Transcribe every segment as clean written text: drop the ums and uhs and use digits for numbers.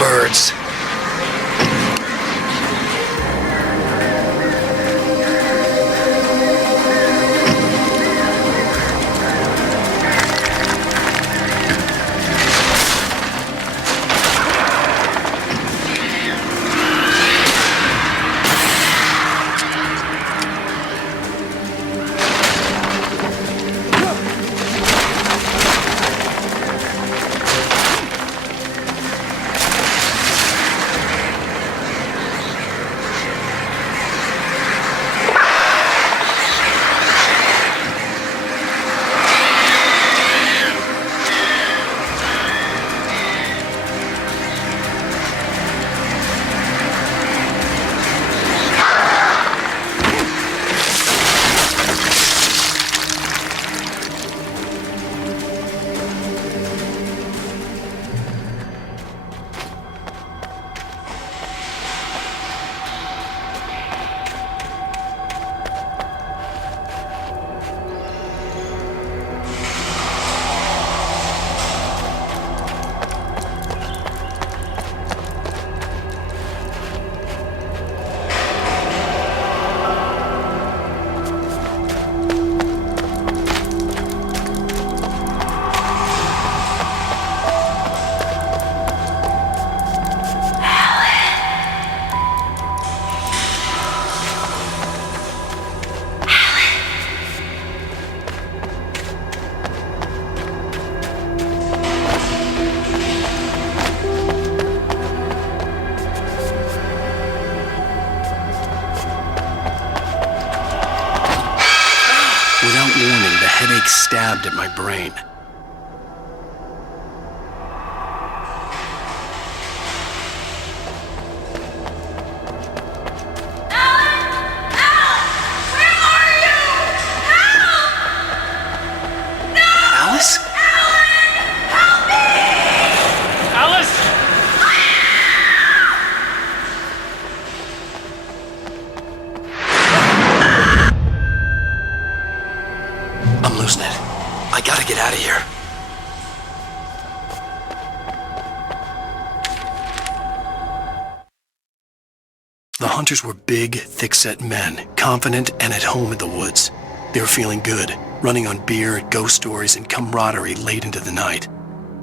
birds. Without warning, the headache stabbed at my brain. I gotta get out of here. The hunters were big, thick-set men, confident and at home in the woods. They were feeling good, running on beer, ghost stories, and camaraderie late into the night.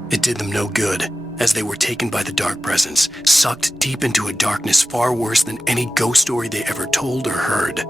It did them no good, as they were taken by the dark presence, sucked deep into a darkness far worse than any ghost story they ever told or heard.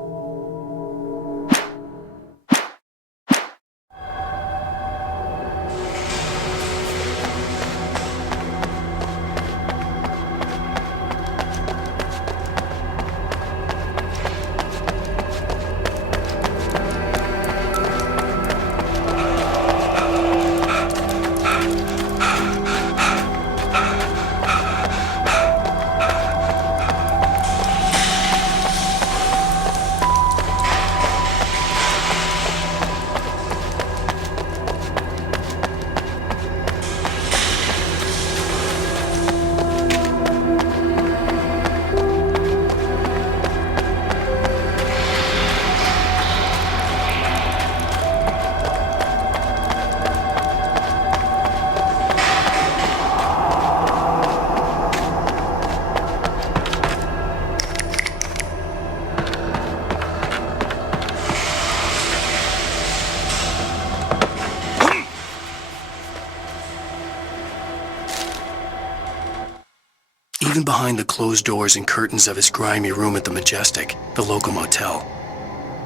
Even behind the closed doors and curtains of his grimy room at the Majestic, the local motel,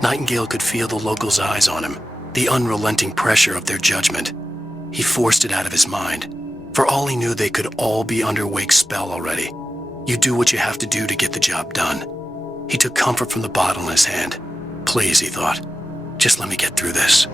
Nightingale could feel the locals' eyes on him, the unrelenting pressure of their judgment. He forced it out of his mind. For all he knew, they could all be under Wake's spell already. You do what you have to do to get the job done. He took comfort from the bottle in his hand. Please, he thought, just let me get through this.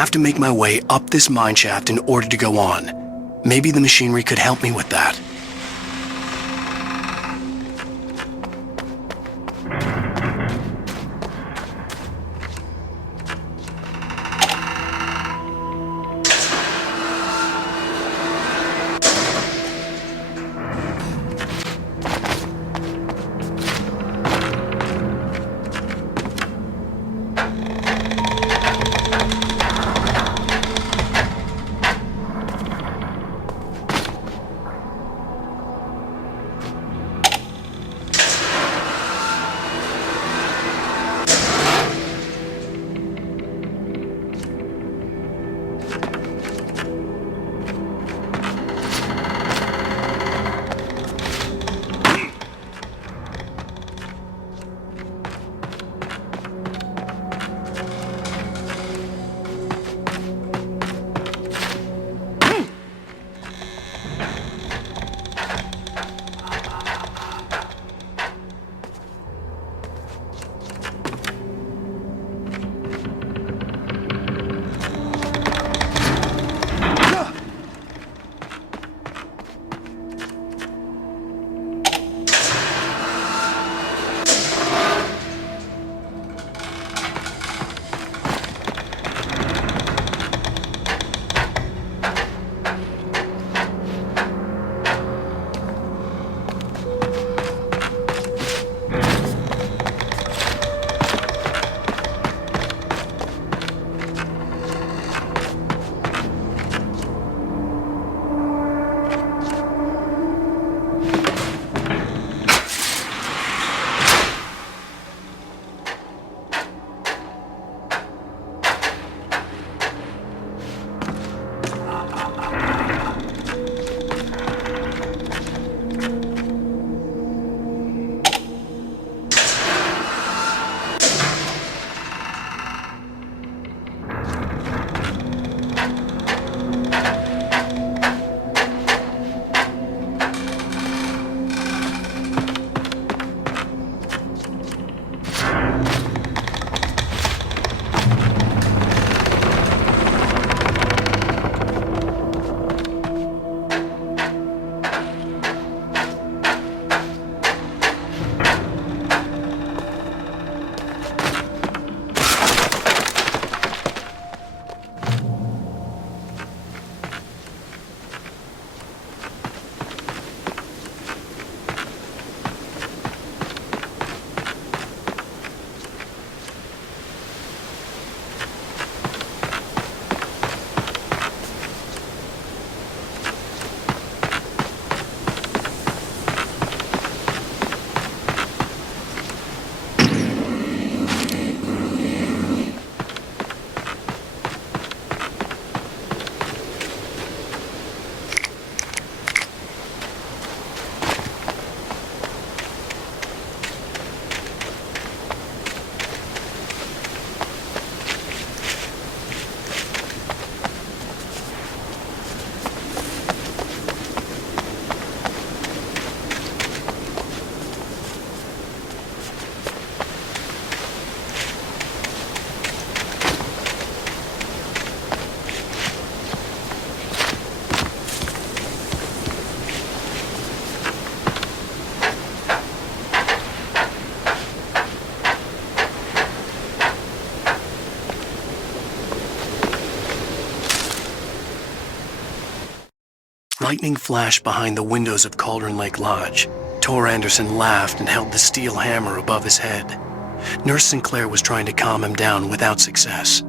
have to make my way up this mine shaft in order to go on. Maybe the machinery could help me with that. Lightning flashed behind the windows of Cauldron Lake Lodge. Tor Anderson laughed and held the steel hammer above his head. Nurse Sinclair was trying to calm him down without success.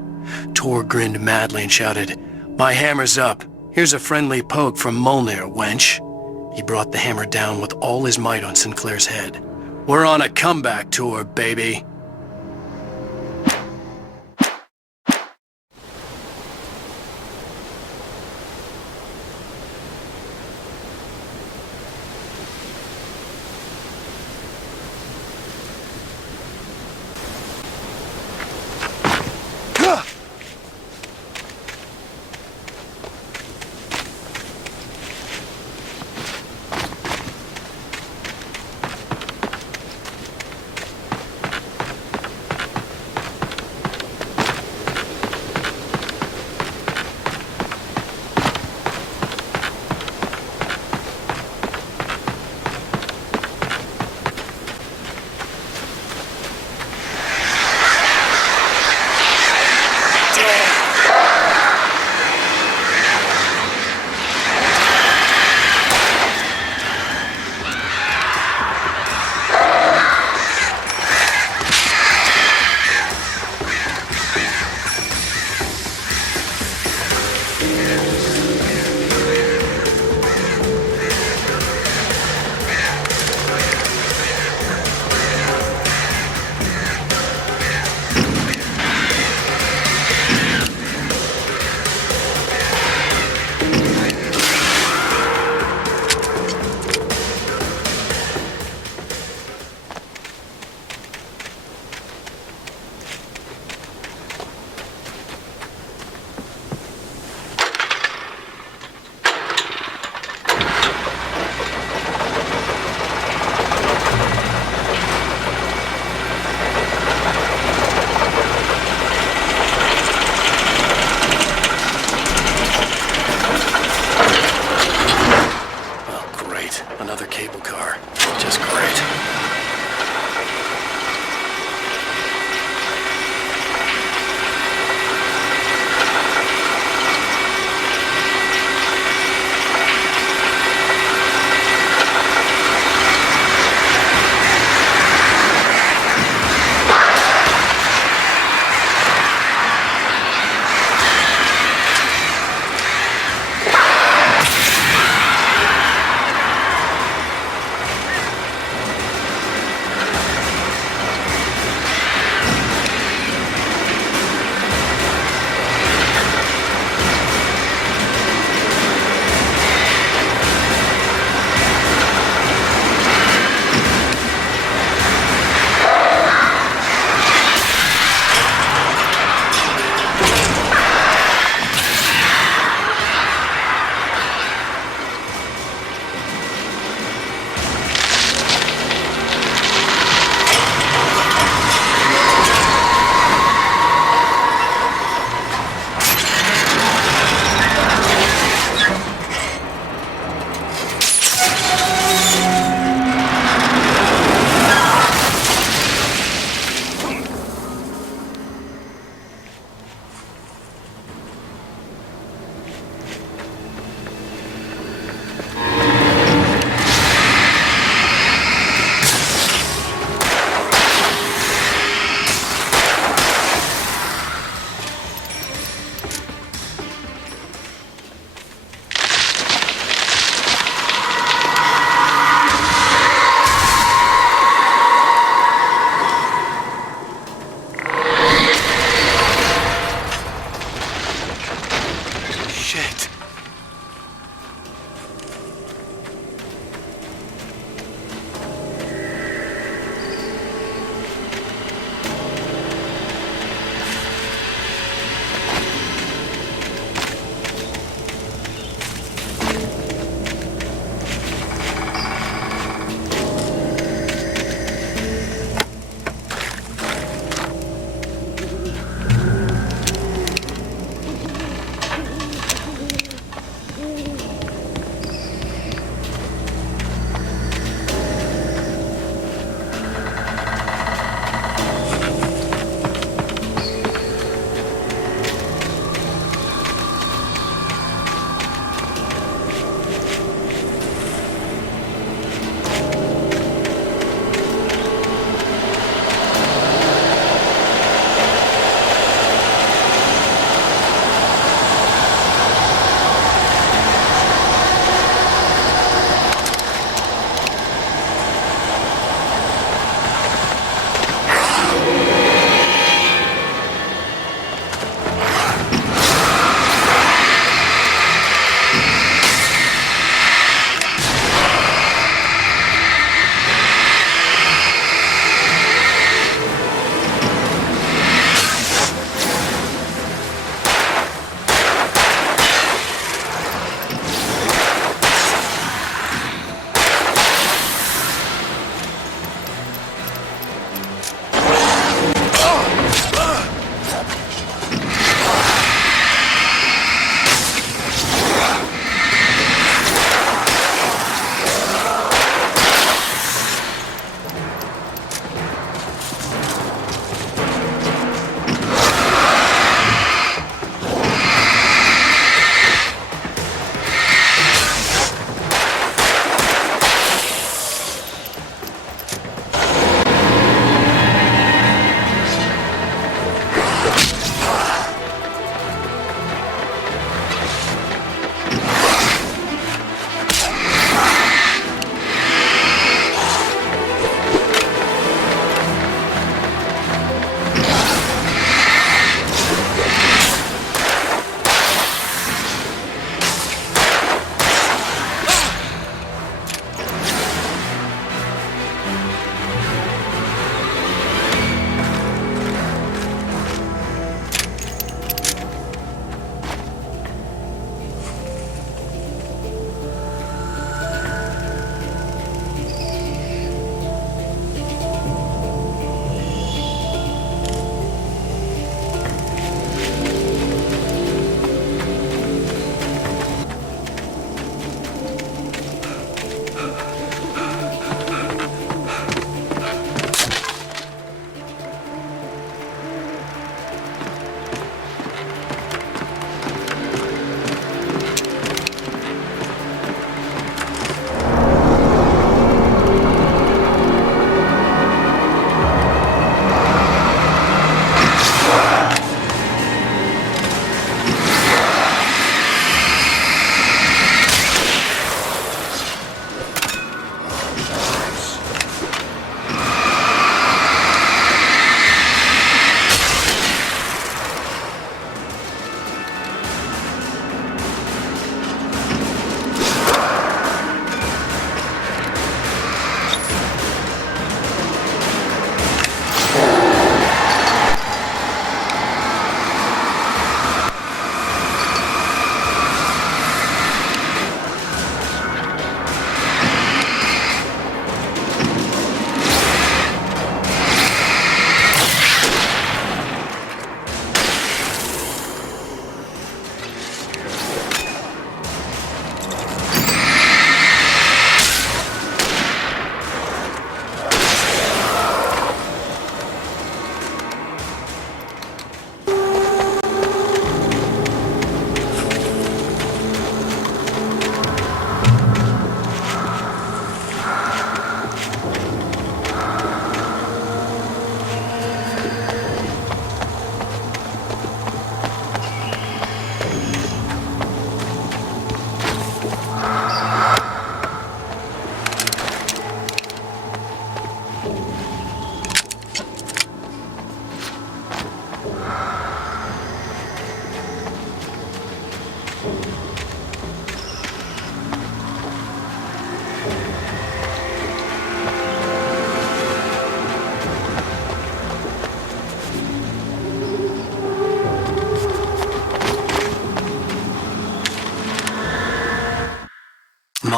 Tor grinned madly and shouted, "My hammer's up. Here's a friendly poke from Molnir, wench." He brought the hammer down with all his might on Sinclair's head. "We're on a comeback tour, baby."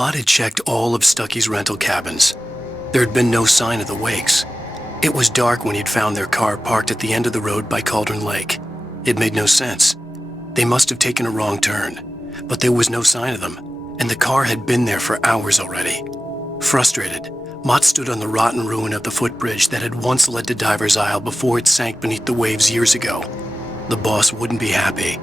Mott had checked all of Stucky's rental cabins. There had been no sign of the wakes. It was dark when he'd found their car parked at the end of the road by Cauldron Lake. It made no sense. They must have taken a wrong turn, but there was no sign of them, and the car had been there for hours already. Frustrated, Mott stood on the rotten ruin of the footbridge that had once led to Diver's Isle before it sank beneath the waves years ago. The boss wouldn't be happy.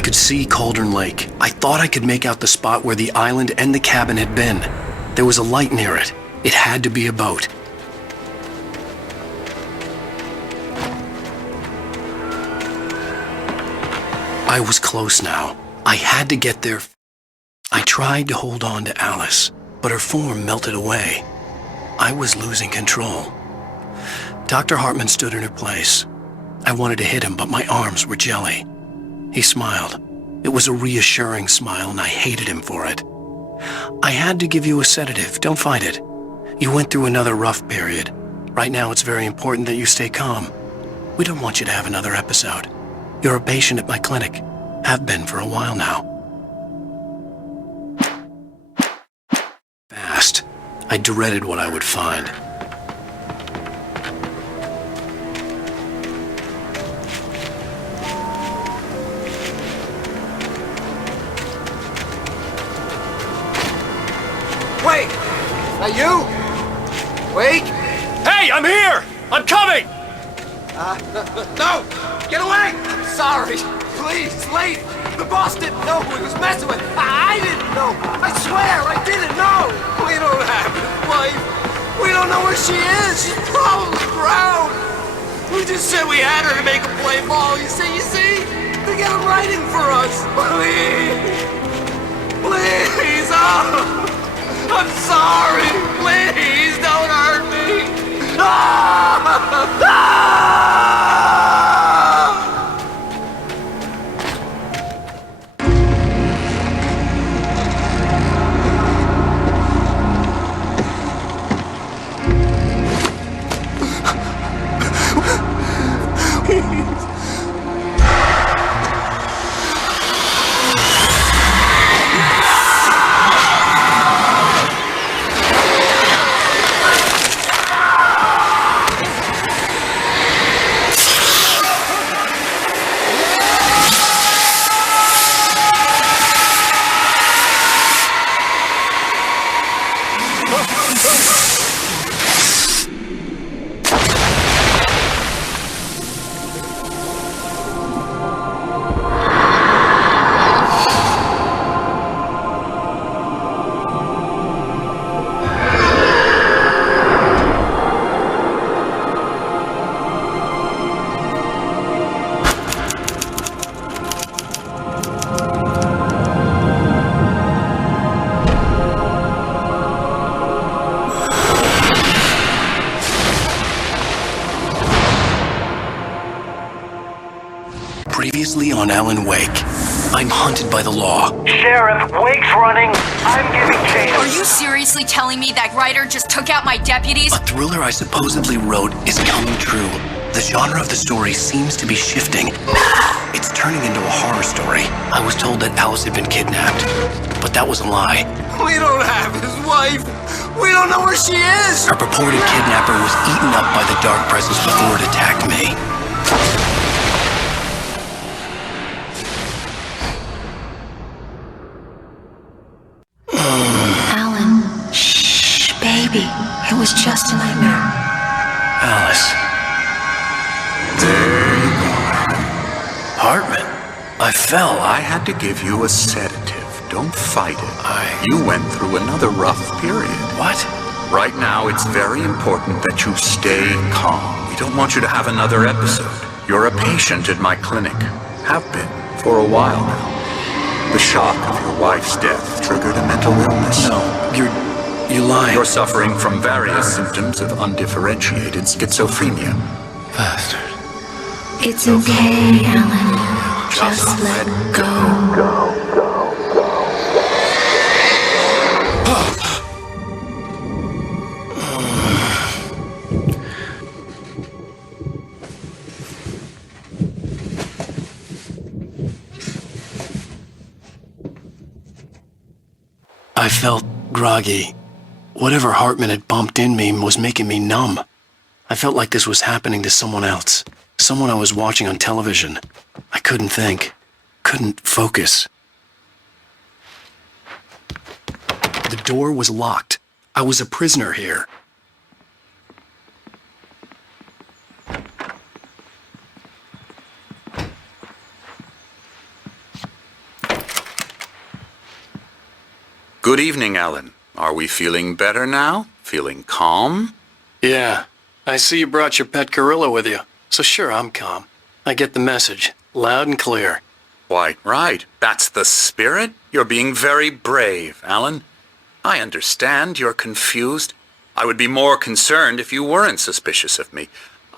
I could see Cauldron Lake. I thought I could make out the spot where the island and the cabin had been. There was a light near it. It had to be a boat. I was close now. I had to get there. I tried to hold on to Alice, but her form melted away. I was losing control. Dr. Hartman stood in her place. I wanted to hit him, but my arms were jelly. He smiled. It was a reassuring smile, and I hated him for it. I had to give you a sedative. Don't fight it. You went through another rough period. Right now, it's very important that you stay calm. We don't want you to have another episode. You're a patient at my clinic. Have been for a while now. Fast. I dreaded what I would find. Wait! That you? Wake! Hey, I'm here! I'm coming! No! Get away! I'm sorry. Please, it's late. The boss didn't know who he was messing with. I didn't know. I swear, I didn't know. We don't have his wife. We don't know where she is. She's probably drowned. We just said we had her to make a play ball. You see? To get him writing for us. Please, oh! I'm sorry! Please don't hurt me! Previously on Alan Wake. I'm hunted by the law. Sheriff, Wake's running. I'm giving chase. Are you seriously telling me that writer just took out my deputies? A thriller I supposedly wrote is coming true. The genre of the story seems to be shifting. It's turning into a horror story. I was told that Alice had been kidnapped, but that was a lie. We don't have his wife. We don't know where she is. Our purported kidnapper was eaten up by the dark presence before it attacked me. Alan, shh, baby. It was just a nightmare. Alice. There you go. Hartman. I fell. I had to give you a sedative. Don't fight it. You went through another rough period. What? Right now, it's very important that you stay calm. We don't want you to have another episode. You're a patient at my clinic. Have been for a while now. The shock of your wife's death triggered a mental illness. No, you lied. You're suffering from various symptoms of undifferentiated schizophrenia. Bastard. It's okay, Alan. Just let go. I felt groggy. Whatever Hartman had bumped in me was making me numb. I felt like this was happening to someone else. Someone I was watching on television. I couldn't think. Couldn't focus. The door was locked. I was a prisoner here. Good evening, Alan. Are we feeling better now? Feeling calm? Yeah. I see you brought your pet gorilla with you. So sure, I'm calm. I get the message. Loud and clear. Quite right. That's the spirit. You're being very brave, Alan. I understand you're confused. I would be more concerned if you weren't suspicious of me.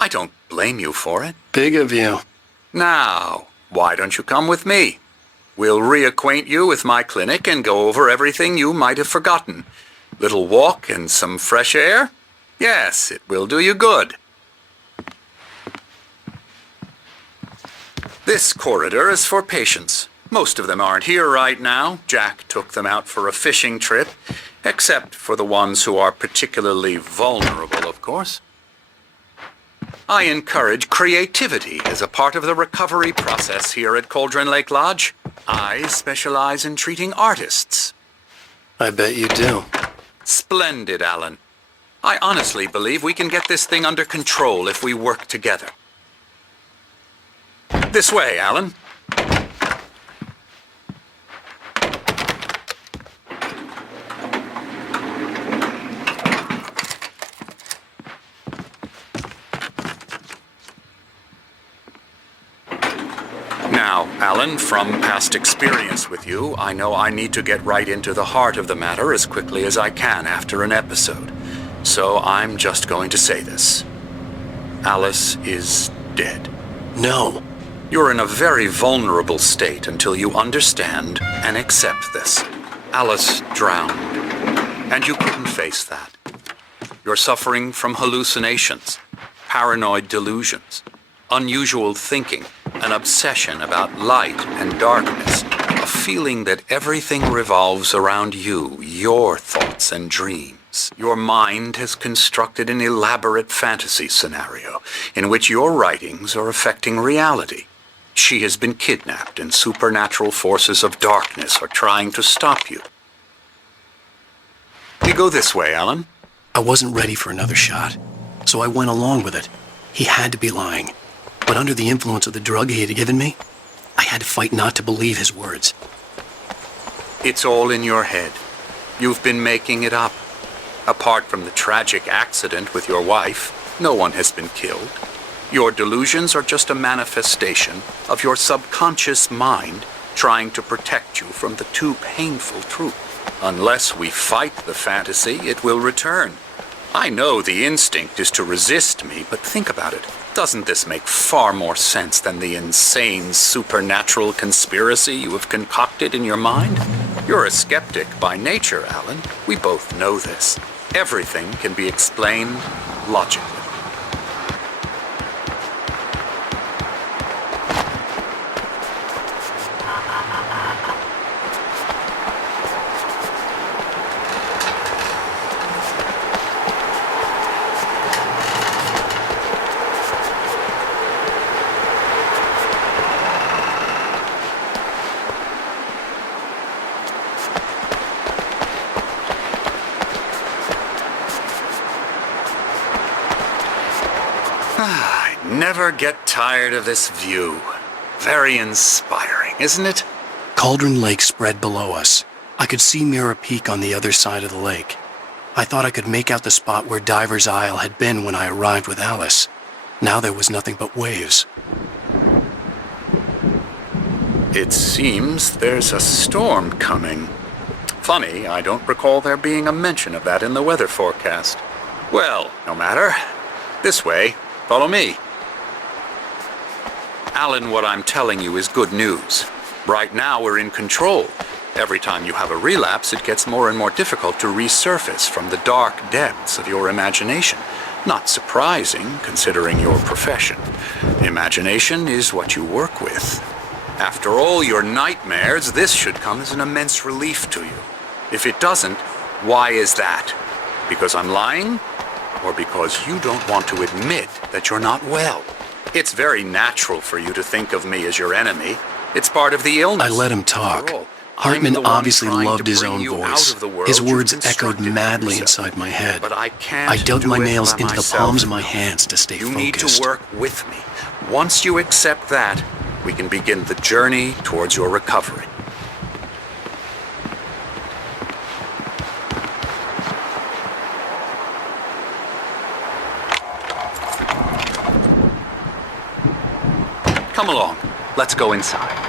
I don't blame you for it. Big of you. Now, why don't you come with me? We'll reacquaint you with my clinic and go over everything you might have forgotten. Little walk and some fresh air? Yes, it will do you good. This corridor is for patients. Most of them aren't here right now. Jack took them out for a fishing trip, except for the ones who are particularly vulnerable, of course. I encourage creativity as a part of the recovery process here at Cauldron Lake Lodge. I specialize in treating artists. I bet you do. Splendid, Alan. I honestly believe we can get this thing under control if we work together. This way, Alan. Now, Alan, from past experience with you, I know I need to get right into the heart of the matter as quickly as I can after an episode. So I'm just going to say this. Alice is dead. No. You're in a very vulnerable state until you understand and accept this. Alice drowned, and you couldn't face that. You're suffering from hallucinations, paranoid delusions, unusual thinking, an obsession about light and darkness, a feeling that everything revolves around you, your thoughts and dreams. Your mind has constructed an elaborate fantasy scenario in which your writings are affecting reality. She has been kidnapped and supernatural forces of darkness are trying to stop you. You go this way, Alan. I wasn't ready for another shot, so I went along with it. He had to be lying. But under the influence of the drug he had given me, I had to fight not to believe his words. It's all in your head. You've been making it up. Apart from the tragic accident with your wife, no one has been killed. Your delusions are just a manifestation of your subconscious mind trying to protect you from the too painful truth. Unless we fight the fantasy, it will return. I know the instinct is to resist me, but think about it. Doesn't this make far more sense than the insane supernatural conspiracy you have concocted in your mind? You're a skeptic by nature, Alan. We both know this. Everything can be explained logically. I never get tired of this view. Very inspiring, isn't it? Cauldron Lake spread below us. I could see Mirror Peak on the other side of the lake. I thought I could make out the spot where Diver's Isle had been when I arrived with Alice. Now there was nothing but waves. It seems there's a storm coming. Funny, I don't recall there being a mention of that in the weather forecast. Well, no matter. This way. Follow me. Alan, what I'm telling you is good news. Right now we're in control. Every time you have a relapse, it gets more and more difficult to resurface from the dark depths of your imagination. Not surprising, considering your profession. Imagination is what you work with. After all your nightmares, this should come as an immense relief to you. If it doesn't, why is that? Because I'm lying? Or because you don't want to admit that you're not well? It's very natural for you to think of me as your enemy. It's part of the illness. I let him talk. Hartman obviously loved his own voice. His words echoed madly inside my head. But I can't. I dug my nails into the myself. palms of my hands to stay focused. You need to work with me. Once you accept that, we can begin the journey towards your recovery. Come along. Let's go inside.